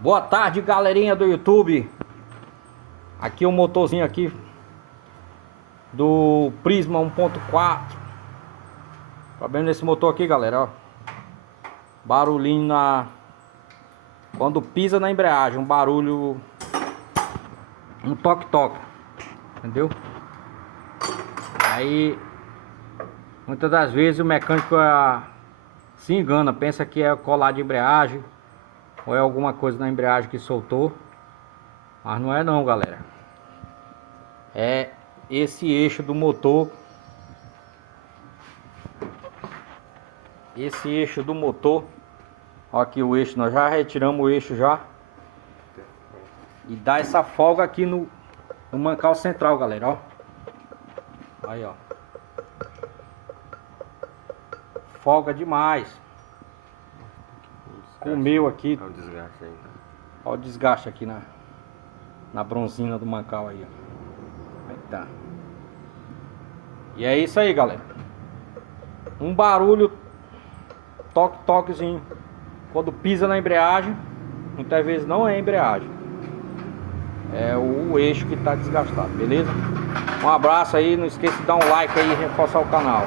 Boa tarde, galerinha do YouTube. Aqui o motorzinho aqui do Prisma 1.4. Tá vendo esse motor aqui, galera, ó? Barulhinho quando pisa na embreagem, um barulho, um toque-toque, entendeu? Aí muitas das vezes o mecânico se engana, pensa que é colar de embreagem ou é alguma coisa na embreagem que soltou, mas não é não, galera. É esse eixo do motor. Esse eixo do motor. Ó, aqui o eixo, nós já retiramos o eixo já. E dá essa folga aqui no mancal central, galera, ó. Aí, ó. Folga demais. Comeu aqui. Olha o desgaste aí. Olha o desgaste aqui na bronzina do mancal aí, ó. Aí tá. E é isso aí, galera. Um barulho, toquezinho quando pisa na embreagem. Muitas vezes não é a embreagem, é o eixo que tá desgastado, beleza? Um abraço aí, não esqueça de dar um like aí e reforçar o canal.